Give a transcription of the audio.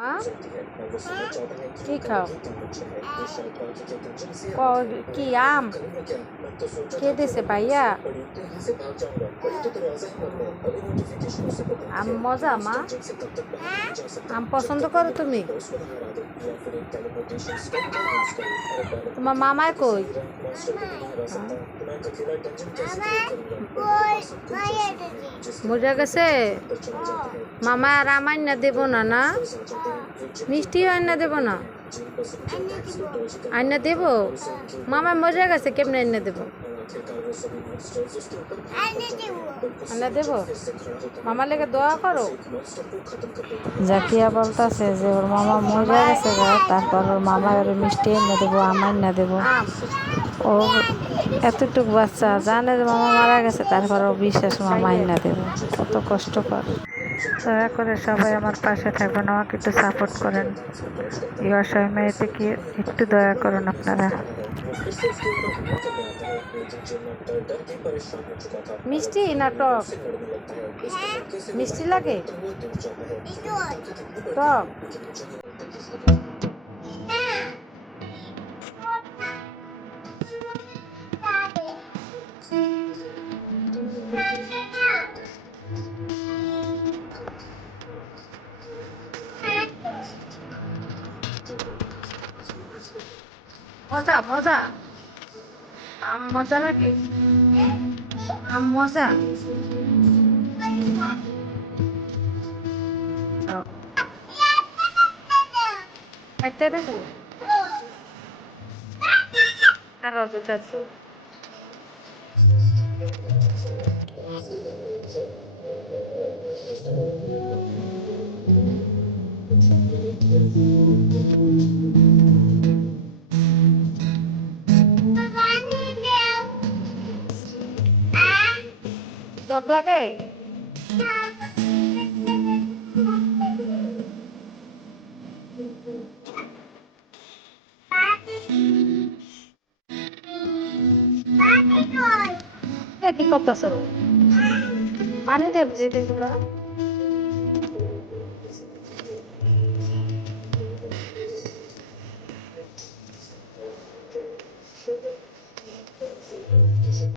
हाँ की खाओ কি আম কে দিছে ভাইয়া আম মজা মা আম পছন্দ করো তুমি তোমার মামায় কই মজা গেছে মামা আর আম আইনা দেব না না মিষ্টি আইনা দেব না আইনা দেব মামা মজা গেছে কেমনে আইনা দেব আইনা দেব মামা লেগে দোয়া করো জাকিয়া বলতেছে যে ওর মামা মজা গেছে গা তারপর ওর মামা ওর মিষ্টি এনে দেবো আমার না দেবো ও এতটুক বাচ্চা জানে যে মামা মারা গেছে তারপর ও বিশ্বাস মামা এনে দেবো কত কষ্টকর। দয়া করে সবাই আমার পাশে থাকবেন, আমাকে একটু সাপোর্ট করেন। এই অসহায় মেয়েটিকে একটু দয়া করুন আপনারা। মিষ্টি না টক? মিষ্টি লাগে টক? মজা মজা আম মজা লাগে আম মজা খাইতে দেখো আরো যাচ্ছ দব লাগে কি করতেছ পানি দেব যেতে